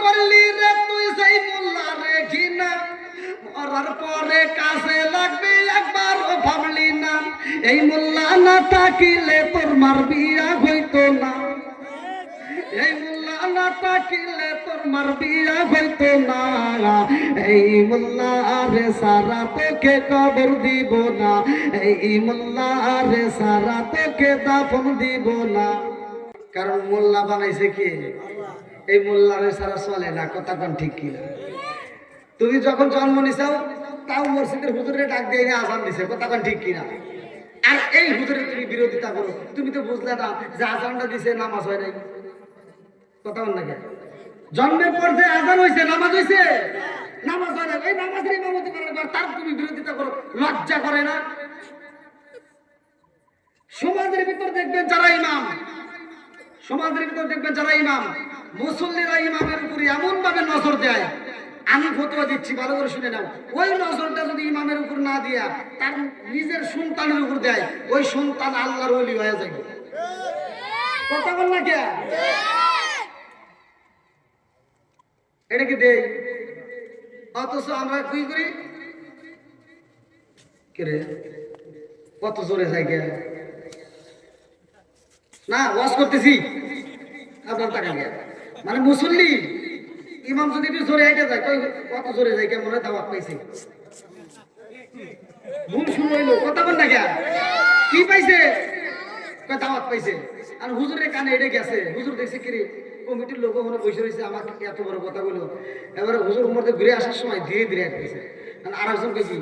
করলি রে তুই সেই মোল্লা রে ঘিনা মরার পরে কাছে লাগবে একবার ভাবলি না এই মোল্লা না থাকিলে তোর মার বিয়া হইতো না এই মোল্লা না থাকিলে তোর মার বিয়া হইতো না এই মোল্লা রে সারা তোকে কবর দিব না এই মোল্লা রে সারা তোকে দাফন দিব না কারণ মোল্লা বানাইছে কে এই মোল্লা রে সারা চলে না কথা কোন ঠিক কিনা তুমি যখন জন্ম নিছাও তাও মসজিদের হুজুরে ডাক দিয়ে এনে আজান দিছে কথা কোন ঠিক কিনা আর এই হুজুরে তুমি বিরোধিতা করো তুমি তো বুঝলে না যে আজানটা দিছে নামাজ হয় নাই কথা বল না কেন জন্মের পর যে আজান হইছে নামাজ হইছে নামাজ হয় না এই নামাজের ইমামতি করার পর তার তুমি বিরোধিতা করো লজ্জা করে না সমাজের ভিতর দেখবেন যারা ইমাম সমাজের ভিতর দেখবেন যারা ইমাম মুসল্লিরা ইমামের উপর এমন ভাবে নজর দেয় আমি ফতোয়া দিচ্ছি ভালো করে শুনে নাও ওই নজরটা যদি ইমামের উপর না দিয়া তার নিজের সন্তানের উপর দেয় ওই সন্তান আল্লাহর ওলি হয়ে যাবে কথা বল না কে এটা কি দেই অথচ আমরা কি করি কে রে কত জোরে যাই গে না ওয়াজ করতেছি আপনার টাকা গিয়া মানে মুসল্লি ইমাম যদি একটু জোরে আইটা যায় কত জোরে যায় কেমন দাওয়াত পাইছে ভুল শুরু হইলো কথা বল না কে কি পাইছে দাওয়াত পাইছে আর হুজুরের কানে এটা গেছে হুজুর দেখছে কি রে কমিটির লোক ওখানে বসে রয়েছে আমাকে এত বড় কথা বললো এবারে হুজুর মধ্যে ঘুরে আসার সময় ধীরে ধীরে আটকেছে আর একজনকে কি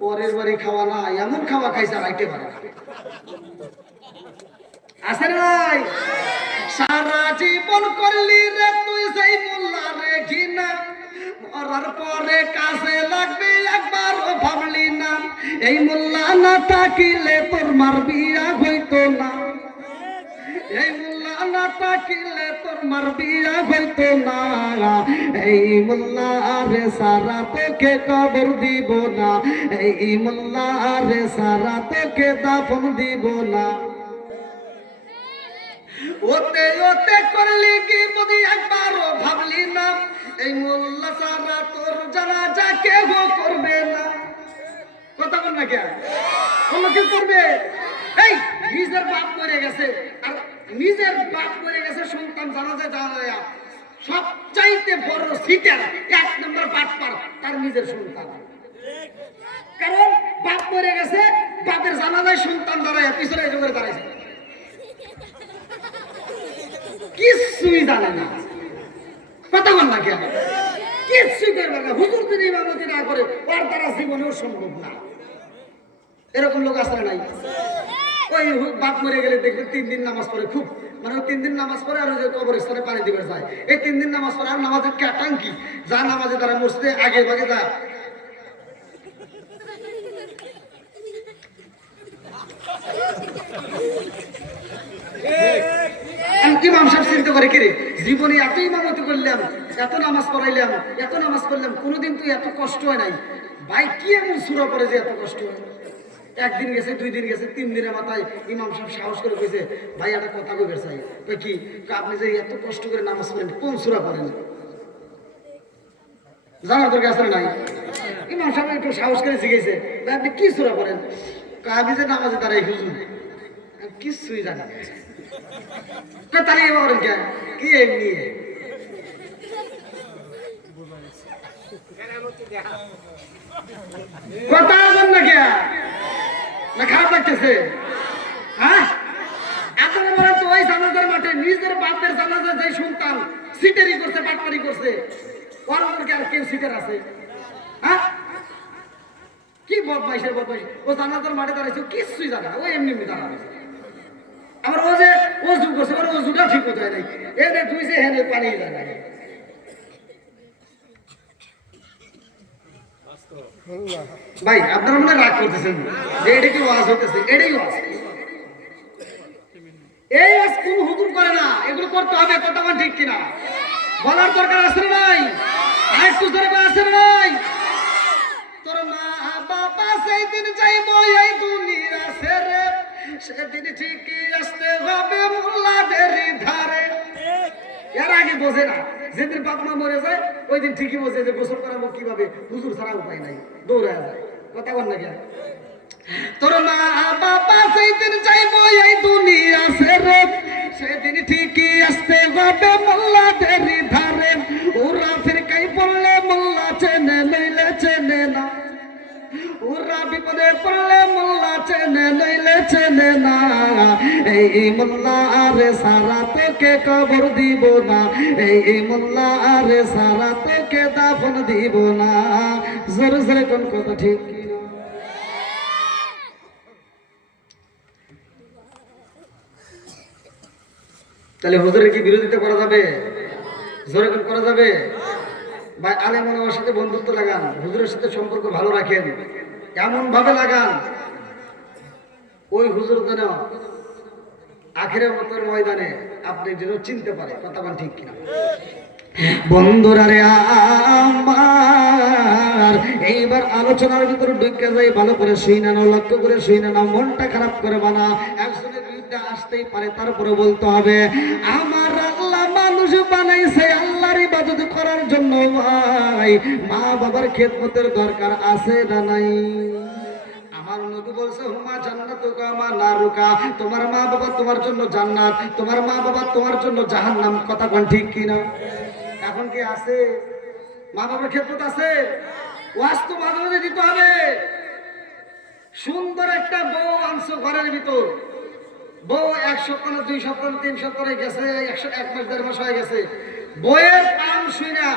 পরের বাড়ি খাওয়া না এমন খাওয়া খাইছে আর আইতে পারে আছে নাই সারা জীবন করলি রে তুই সেই মোল্লা রে ঘিনা মরার পরে কাছে লাগবে একবার ভাবলি না এই মোল্লা না থাকিলে তোর মার বিয়া হইতো না এই মোল্লা না থাকিলে তোর মার বিয়া হইতো না এই মোল্লা রে সারা তোকে কবর দিব না এই মোল্লা রে সারা তোকে দাফন দিব না ওতে ওতে করলি কি বুঝি একবারও ভাবলি না এই মোল্লা সারা তোর জানাজা কেউ করবে না কথা বল না কে কি করবে এই নিজের বাপ মরে গেছে আর নিজের বাপ মরে গেছে সন্তান জানাজা জানাজা সবচাইতে বড় সিটার এক নম্বর বাটপার তার নিজের সন্তান কারণ বাপ মরে গেছে বাপের জানাজায় সন্তান দাঁড়ায় পিছনে জোরে দাঁড়াইছে কিছুই জানে না কথা বল না কেন কিছুই করবে না হুজুর যদি ইমামতি না করে ওর দ্বারা জীবনেও সম্ভব না এরকম লোক আসলে নাই ওই বাপ মরে গেলে দেখবেন 3 দিন নামাজ পড়ে খুব মানে 3 দিন নামাজ পড়ে আর ওই যে কবরস্থানে পানি দিবে যায় এই 3 দিন নামাজ পড়ে আর নামাজের ক্যাটাঙ্কি যা নামাজে তারা মসজিদে আগে ভাগে যায় ইমাম সাহেব চিন্তা করে কি রে জীবনে এত ইমামতি করলাম এত নামাজ পড়াইলাম এত নামাজ পড়লাম কোনোদিন তো এত কষ্ট হয় নাই ভাই কি এমন সূরা পড়ে যে এত কষ্ট হয় একদিন গেছে 2 দিন গেছে 3 দিনের মাথায় ইমাম সাহেব সাহস করে কইছে ভাই একটা কথা কইবে চাই কই কি আপনি যে এত কষ্ট করে নামাজ পড়েন কোন সূরা পড়েন জানার দরকার আছে নাই ইমাম সাহেব একটু সাহস করে জিজ্ঞেসে ভাই আপনি কি সূরা পড়েন আমি যে নামাজে দাঁড়াই হুজুর কিছুই জানি না তাহলে এবার কেন কি এমনি কথা বল না কে না খারাপ লাগতেছে হ্যাঁ আপনারা বলেন তো ওই জানাজার মাঠে নিজের বাপের জানাজা যে সন্তান সিটারি করছে বাটপারি করছে ওর উপর আর কেউ সিটার আছে হ্যাঁ কি বদমাইশের বদমাইশ ও জানাজার মাঠে দাঁড়াইছে কিছুই জানা ও এমনি এমনি দাঁড়াইছে আমার ও যে ওজু করছে ওর ওজুটা ঠিক হতে হয় নাই এনে ধুইছে হেনে পানি যায় ভাই আপনারা মনে রাগ করতেছেন যে এটা কি ওয়াজ হইতেছে এটাই ওয়াজ এই ওয়াজ কোন হুকুম করে না এগুলো করতে হবে কথা বল ঠিক কিনা বলার দরকার আছে নাই আর একটু ধরে আছে নাই তোর মা বাবা সেই দিন যাইবো এই দুনিয়া ছেড়ে সেদিন ঠিকই আসতে হবে মোল্লাদের ধারে এর আগে বোঝে না, যেদিন বাপ মা মরে যায় ওই দিন ঠিকই বোঝে যে গোসল করাবো কিভাবে, হুজুর ছাড়া উপায় নাই, দৌড়ে যায়। কথা বল না কেন? তোর মা বাবা সেই দিন চাইবো এই দুনিয়া ছেড়ে, সেদিন ঠিকই আসতে হবে মোল্লাদের ধারে। ওরা ফিরকাই পড়লে মোল্লা চেনে নইলে চেনে না, ওরা বিপদে পড়লে মোল্লা চেনে নইলে চেনে না। এই মোল্লা আরে সারা তোকে কবর দিব না, এই মোল্লা আরে সারা তোকে দাফন দিব না। জোরে জোরে কোন কথা ঠিক? তাহলে হুজুরের কি বিরোধিতা করা যাবে? জোরে কোন করা যাবে? ভাই আলেম ওলামার সাথে বন্ধুত্ব লাগান, হুজুরের সাথে সম্পর্ক ভালো রাখেন, এমন ভাবে লাগান ওই হুজুর যেন আখিরাতের ময়দানে আপনি যেন চিনতে পারে। কথা বল ঠিক কিনা? বন্ধুরা রে আমার, এইবার আলোচনার ভিতরে ঢুকে যাই, ভালো করে শুই না, লক্ষ্য করে শুই না, মনটা খারাপ করে বানা। একজনের বিরুদ্ধে আসতেই পারে, তারপরে বলতে হবে আমার আল্লাহ মানুষ বানাইছে আল্লাহর ইবাদত করার জন্য। ভাই মা বাবার খেদমতের দরকার আছে না নাই? আমার নবী বলছে হুমা জান্নাতুকা মা নারুকা, তোমার মা বাবা তোমার জন্য জান্নাত, তোমার মা বাবা তোমার জন্য জাহান্নাম। কথা কোন ঠিক কিনা? এখন কি আছে? মা বাবার খেদমত আছে? ওয়াজ তো মাঝে মাঝে দিতে হবে। সুন্দর একটা বউ আনছো ঘরের ভিতর, বউ 1 সপ্তাহ 2 সপ্তাহ 3 সপ্তাহ গেছে, 1 মাস 1.5 মাস হয়ে গেছে, বইয়ের কাম শুই না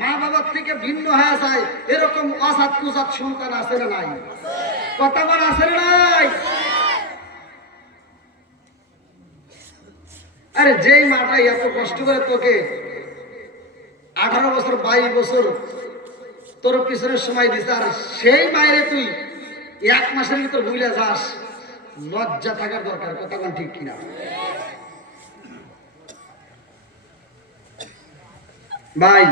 মা বাবার থেকে ভিন্ন হয়ে যায়। এরকম অসাত কুসাত সন্তান আছে না নাই? কথা বল আছে না নাই? আরে যেই মাটাই এত কষ্ট করে তোকে 18 বছর 22 বছর তোর পিছনের সময় দিছে, আর সেই মায়েরে তুই 1 মাসের ভিতর ভুলে যাস, লজ্জা থাকার দরকার। কথা কোন ঠিক কিনা? ভাই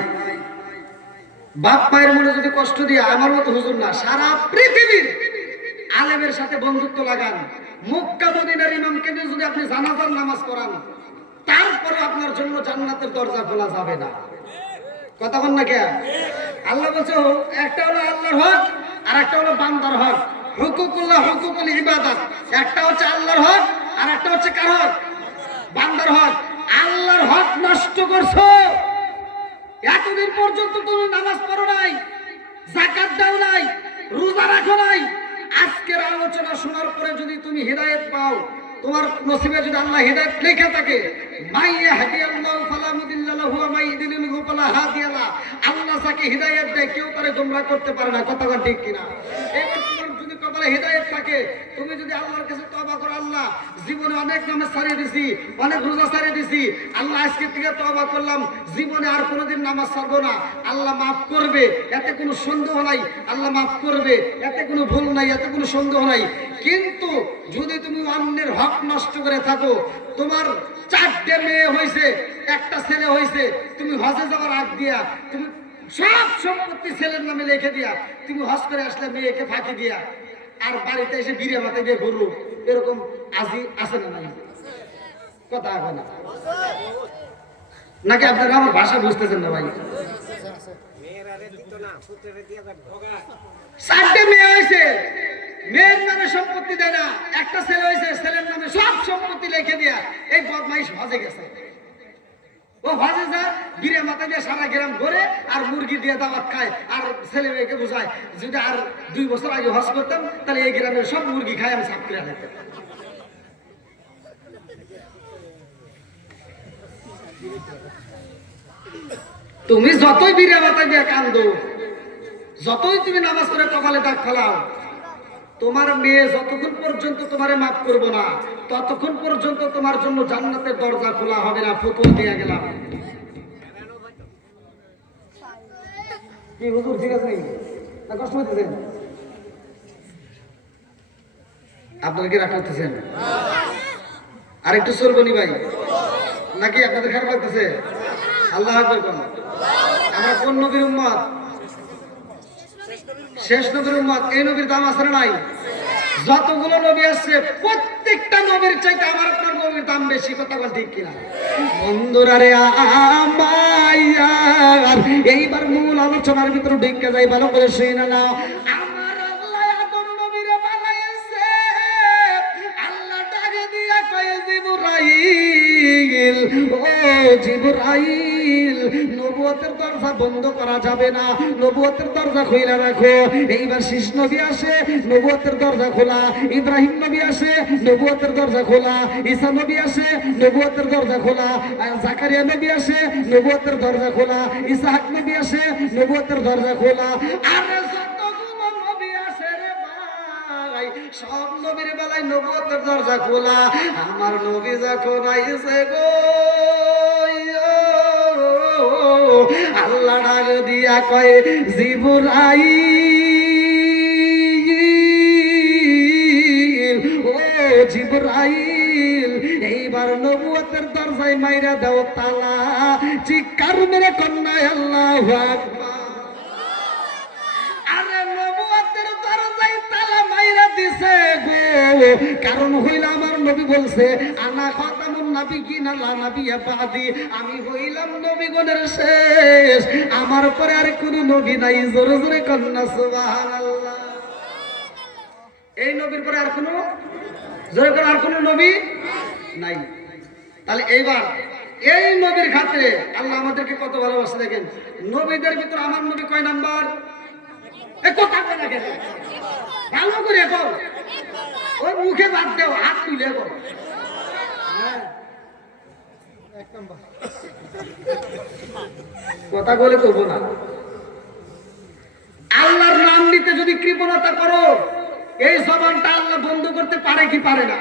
বাপ মায়ের মনে যদি কষ্ট দিয়ে আমার মতো হুজুর না, সারা পৃথিবীর আলেমের সাথে বন্ধুত্ব লাগান, মক্কা মদিনার ইমামকে দিয়ে যদি আপনি জানাজার নামাজ পড়ান, তারপরে আপনার জন্য জান্নাতের দরজা খোলা যাবে না। কথা বল না কে? আল্লাহ বলছে একটা হলো আল্লাহর হক আর একটা হলো বান্দার হক। হুকুকুল্লাহ হুকুকুল ইবাদত, একটা হচ্ছে আল্লাহর হক আর একটা হচ্ছে কার হক? বান্দার হক। আল্লাহর হক নষ্ট করছো, এতদিন পর্যন্ত তুমি নামাজ পড়ো নাই, যাকাত দাও নাই, রোজা রাখো নাই। আজকের আলোচনা শোনার পরে যদি তুমি হিদায়াত পাও, তোমার নসিবে যদি আল্লাহ হিদায়াত লেখা থাকে, মাই ইয়াহদিয়াল্লাহু ফালা মুদিল্লা লাহু ওয়া মাই ইউদ্লিলহু ফালা হাদিয়া লাহু, আল্লাহ যাকে হিদায়াত দেয় কেউ তারে গোমরাহ করতে পারে না। কথা ঠিক কিনা? এবার তোমার যদি কপালে হিদায়াত থাকে, তুমি যদি আল্লাহর কাছে তওবা করো, আল্লাহ জীবনে অনেক নামাজ ছাড়িয়ে দিছি, অনেক রোজা ছাড়িয়ে দিছি, আল্লাহ আজকে থেকে তওবা করলাম, জীবনে আর কোনোদিন নামাজ ছাড়বো না, আল্লাহ মাফ করবে, এতে কোনো সন্দেহ নাই। আল্লাহ মাফ করবে, এতে কোনো ভুল নাই, এতে কোনো সন্দেহ নাই। কিন্তু যদি তুমি অন্যের হক নষ্ট করে থাকো, তোমার 4টে মেয়ে হয়েছে, একটা ছেলে হয়েছে, তুমি হজে যাওয়ার আগ দিয়া তুমি সব সম্পত্তি ছেলের নামে লিখে দিয়া তুমি হজ করে আসলে মেয়েকে ফাঁকি দিয়া, আর বাড়িতে এসে বিড়ে মাথায় দিয়ে গরু, এরকম আজি আছে না নাই? কথা হবে না নাকি? আপনারা আমার ভাষা বুঝতেছেন না ভাই? 4টে মেয়ে হয়েছে, মেয়ের নামে সম্পত্তি দেয় না, একটা ছেলে হয়েছে, ছেলের নামে সব সম্পত্তি লিখে দিয়া এই বদমাইশ হজে গেছে। ও হজে যা বিড়ে মাথা দিয়ে সারা গ্রাম ঘুরে আর মুরগি দিয়ে দাওয়াত খায়, আর ছেলে মেয়েকে বোঝায় যদি আর 2 বছর আগে হজ করতাম তাহলে এই গ্রামের সব মুরগি খায় আমি সাফ করে দিতাম। তুমি যতই বিড়ে মাথা দিয়ে কান্দো, যতই তুমি নামাজ করে কপালে দাগ ফেলাও, তোমার মেয়ে যতক্ষণ পর্যন্ত তোমারে মাফ করবো না, ততক্ষণ পর্যন্ত তোমার জন্য জান্নাতের দরজা খোলা হবে না। ফতুয়া দিয়ে গেলাম। কি হুজুর ঠিক আছে না? কষ্ট হইতেছেন? আপনারা কি রাগ করতেছেন? আর একটু চলবনি ভাই নাকি? আপনাদের খারাপ লাগতেছে? আল্লাহ আকবার কোন? আমরা কোন নবীর উম্মত? শেষ নবীর উম্মত। এই নবীর দাম আছে না নাই? যতগুলো নবী আসছে প্রত্যেকটা নবীর চাইতে আমার আপনার নবীর দাম বেশি, কথা বল ঠিক কিনা? বন্ধুরা রে আমায়ার, এইবার মূল আলোচনার ভিতরে ঢুকে যাই, ভালো করে শুনে নাও। আমার আল্লাহ আদম নবীরে বানাইছে, আল্লাহ ডাকে দিয়া কয় জিবরাইল, ও জিবরাইল, নবুয়তের দরজা বন্ধ করা যাবে না, নবুয়তের দরজা খুলে রাখো। এইবার শীষ নবী আসে, নবুয়তের দরজা খোলা। ইব্রাহিম নবী আসে, নবুয়তের দরজা খোলা। ঈসা নবী আসে, নবুয়তের দরজা খোলা। জাকারিয়া নবী আসে, নবুয়তের দরজা খোলা। ইসহাক নবী আসে, নবুয়তের দরজা খোলা। আর যতগুলো নবী আসে রে ভাই, সব নবীর বেলায় নবুয়তের দরজা খোলা। আমার নবী যখন আইছে গো, আল্লাহ ডাক দিয়া কয় জিবরাইল, ও জিবরাইল, এইবার নবুয়তের দরজায় মাইরা দাও তালা। চিৎকার মেরে কন্যায় আল্লাহু আকবার। আরে নবুয়তের দরজায় তালা মাইরা দিছে গো, কারণ হইল আমার নবী বলছে আনা খাতামুন নাবিয়্যিন লা নাবিয়্যা বাদি, আমি হইলাম নবীগণের শেষ, আমার পরে আর কোন নবী নাই। জোরে জোরে কন্যা সুবহানাল্লাহ। এই নবীর পরে আর কোন, জোরে করে আর কোন নবী নাই। তাহলে এইবার এই নবীর খাতিরে আল্লাহ আমাদেরকে কত ভালোবাসে দেখেন। নবীদের ভিতর আমার নবী কয় নাম্বার? কথা বলে না কেন? ভালো করে বল, ওই মুখে বাদ দেও, হাত তুলে বল। কথা বলে করবো না। আল্লাহর নাম নিতে যদি কৃপণতা করো, এই জবানটা আল্লাহ বন্ধ করতে পারে কি পারে না?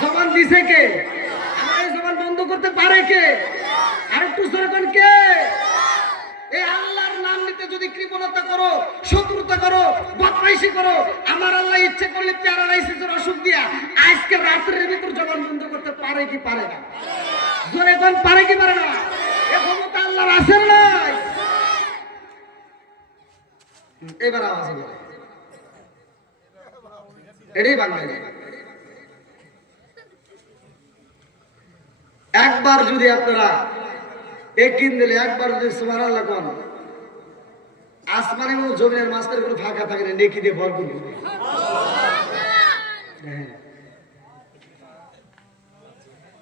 জবান দিছে কে? আমার এই জবান বন্ধ করতে পারে কে? আর একটু জোরে কোন কে? এই আল্লাহর নাম নিতে যদি কৃপণতা করো, শত্রুতা করো, বদমাইশি করো, আমার আল্লাহ ইচ্ছে করলে প্যারালাইসিসের অসুখ দিয়া আজকে রাত্রের ভিতর জবান বন্ধ করতে পারে কি পারে না? জোরে কোন পারে কি পারে না? এই ক্ষমতা আল্লাহর আছে না? এবার আওয়াজ হবে, এটাই বাংলা। একবার যদি আপনারা একদিন দিলে, একবার যদি সুবহানাল্লাহ কোন, আসমান এবং জমিনের মাঝখানে কোনো ফাঁকা থাকে না, নেকি দিয়ে ভরপুর করে।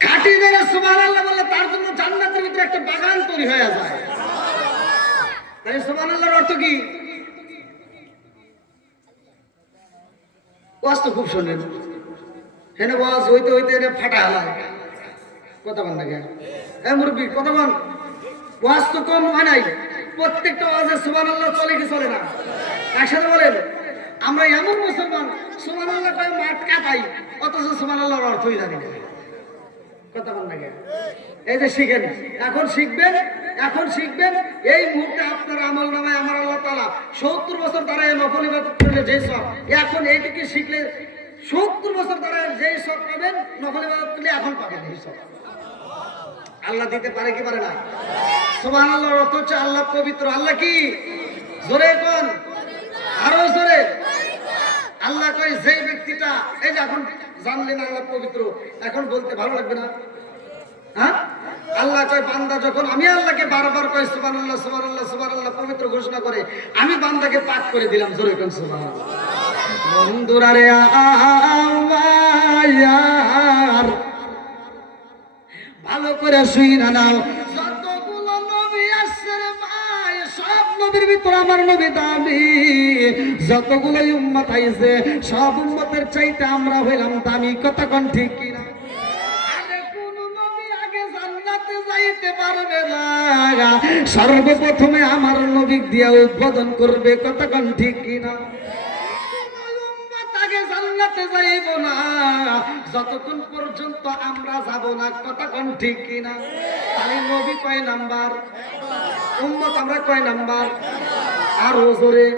খাঁটি যারা সুবহানাল্লাহ বলে তার জন্য জান্নাতের ভিতরে একটা বাগান তৈরি হয়ে যায়। তাই সুবহানাল্লাহর অর্থ কি? ওয়াজ তো খুব শোনেন, হেনে ওয়াজ হইতে হইতে এনে ফাটা হয়। কথা বল না কেন? মুরব্বী কথা বল। ওয়াজ তো কম হয় নাই, প্রত্যেকটা ওয়াজে সুবহানাল্লাহ চলে কি চলে না? একসাথে বলেন। আমরা এমন মুসলমান সুবহানাল্লাহ কয় মাঠ কাটাই, অথচ সুবহানাল্লাহর অর্থই জানি না। কথা বল না কেন? এই যে শিখেন, এখন শিখবেন, এখন শিখবেন। এই মুহূর্তে আপনার আমল নামায় আমার আল্লাহ তাআলা 70 বছর দাঁড়ায় নফল ইবাদত করলে যে সব, এখন এইটুকু শিখলে 70 বছর দাঁড়ায় যেই সব পাবেন, নফল ইবাদত করলে এখন পাবেন এই সব। আল্লাহ দিতে পারে কি পারে না? সুবহানাল্লাহর অর্থ হচ্ছে আল্লাহ পবিত্র। আল্লাহ কি? জোরে কোন, আরো জোরে। আল্লাহ কয় যে ব্যক্তিটা, এই যে এখন জানলেন আল্লাহ পবিত্র, এখন বলতে ভালো লাগবে না? হ্যাঁ, আল্লাহ কয় বান্দা যখন আমি আল্লাহকে বারবার কয় সুবহানাল্লাহ সুবহানাল্লাহ সুবহানাল্লাহ পবিত্র ঘোষণা করে, আমি বান্দাকে পাক করে দিলাম। জোরে কোন সুবহানাল্লাহ। বন্ধুরা রে আমার ভালো করে শুইনা নাও, যতগুলো নবী আসছে রে ভাই, সব নবীর ভিতর আমার নবী দামি। যতগুলো উম্মত আইছে, সব উম্মতের চাইতে আমরা হইলাম দামি। কথা কোন ঠিক কিনা? আরে কোন নবী আগে জান্নাতে যাইতে পারবে না, সর্বপ্রথমে আমার নবী দিয়া উদ্বোধন করবে। কথা কোন ঠিক কিনা? জান্নাতে যাইব না যতক্ষণ পর্যন্ত আমরা যাব না। কথা কোন ঠিক কিনা? তাহলে নবী কয় নাম্বার? উম্মত আমরা কয় নাম্বার? আর জোরে,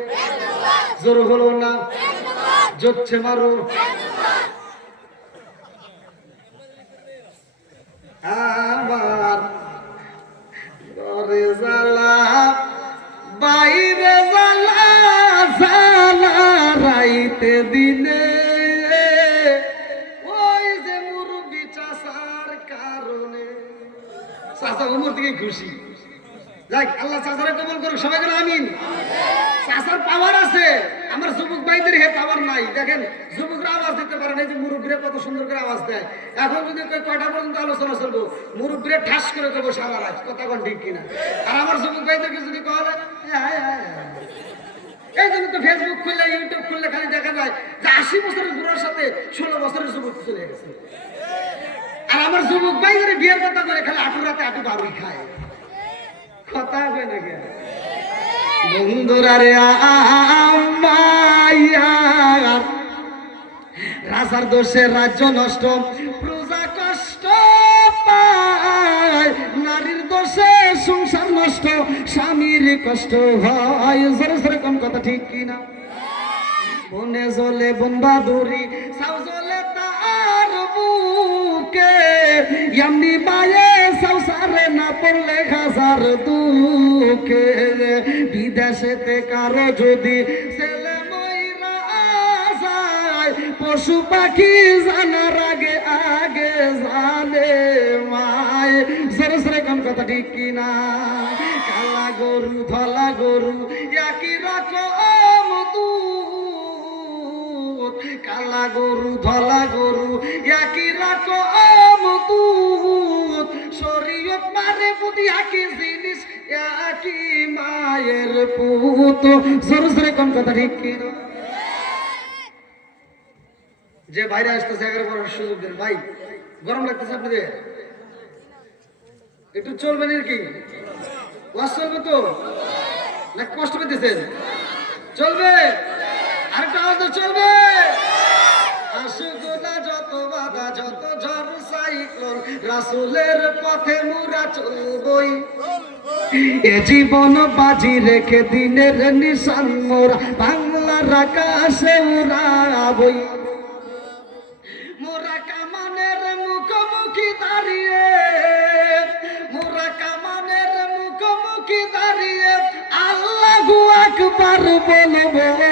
জোর হলো না, জোরছে মারো। আমার ঘরে জ্বালা, বাইরে জ্বালা, জ্বালা রাইতে দিনে, ওই যে মুরব্বি চাচা যাক আল্লাহ চাচারে কবুল করুক, সবাই করে আমিন। চাচার পাওয়ার আছে, আমার যুবক ভাইদের হে পাওয়ার নাই। দেখেন যুবকরা আওয়াজ দিতে পারে না, এই যে মুরব্বীরা কত সুন্দর করে আওয়াজ দেয়। এখন যদি কয়টা পর্যন্ত আলোচনা চলবো, মুরব্বীরা ঠাস করে দেবো সারা রাত, কথা কোন ঠিক কিনা? আর আমার যুবক ভাইদেরকে যদি কওয়া যায় এই জন্য তো ফেসবুক খুললে ইউটিউব খুললে খালি দেখা যায় যে 80 বছরের বুড়ার সাথে 16 বছরের যুবক চলে গেছে। আর আমার যুবক ভাইদের বিয়ের কথা করে খালি আটু রাতে আটু বাবুই খায়, কথা হয় নাকি? বন্ধুরা রে রাজার দোষে রাজ্য নষ্ট, প্রজা কষ্ট পায়, নারীর দোষে সংসার নষ্ট, স্বামীর কষ্ট হয়। জোরে জোরে কোন কথা ঠিক কিনা? বনে জলে বন বাদুরি, সাউ জলে তার বুকে, এমনি মায়ে সংসারে না পড়লে হাজার দুঃখে। বিদেশেতে কারো যদি ছেলে মইরা যায়, পশু পাখি জানার আগে আগে জানে মায়। জোরে জোরে কোন কথা ঠিক কিনা? কালা গরু ধলা গরু একই রকম দুধ, কালা গরু ধলা গরু একই রকম দুধ, শরীয়ত মানে বুদ্ধি একই জিনিস, একই মায়ের পুত। জোরে জোরে কোন কথা ঠিক কিনা? যে বাইরে আসতেছে এগারো পড়ার সুযোগ দেন ভাই। গরম লাগতেছে আপনাদের? একটু চলবে নাকি? ওয়াজ চলবে তো না কষ্ট পেতেছেন? চলবে, আরেকটা আওয়াজ চলবে। আসুক না যত বাধা যত ঝড় সাইক্লোন, রাসূলের পথে মুরা চলবই। এ জীবন বাজি রেখে দিনের নিশান মোরা বাংলার আকাশে উড়াবই। মোরা কামানের মুখোমুখি দাঁড়িয়ে, মোরা কামানের মুখোমুখি দাঁড়িয়ে আল্লাহু আকবার বলবো।